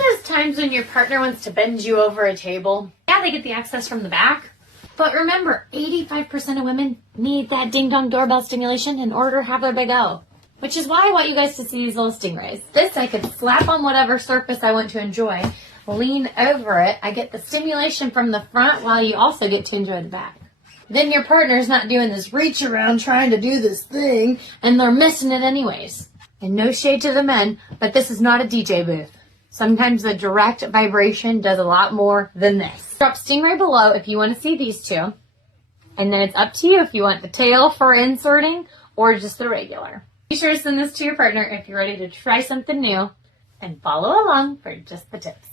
those times when your partner wants to bend you over a table? Yeah, they get the access from the back. But remember, 85% of women need that ding-dong doorbell stimulation in order to have their big O. Which is why I want you guys to see these little stingrays. This I could slap on whatever surface I want to enjoy, lean over it. I get the stimulation from the front while you also get to enjoy the back. Then your partner's not doing this reach around trying to do this thing, and they're missing it anyways. And no shade to the men, but this is not a DJ booth. Sometimes the direct vibration does a lot more than this. Drop Stingray below if you want to see these two. And then it's up to you if you want the tail for inserting or just the regular. Be sure to send this to your partner if you're ready to try something new, and follow along for just the tips.